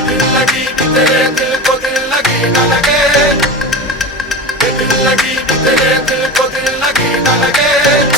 दिल लगी भी तेरे दिल को दिल लगी न लगे, दिल लगी भी तेरे दिल को दिल लगी न लगे।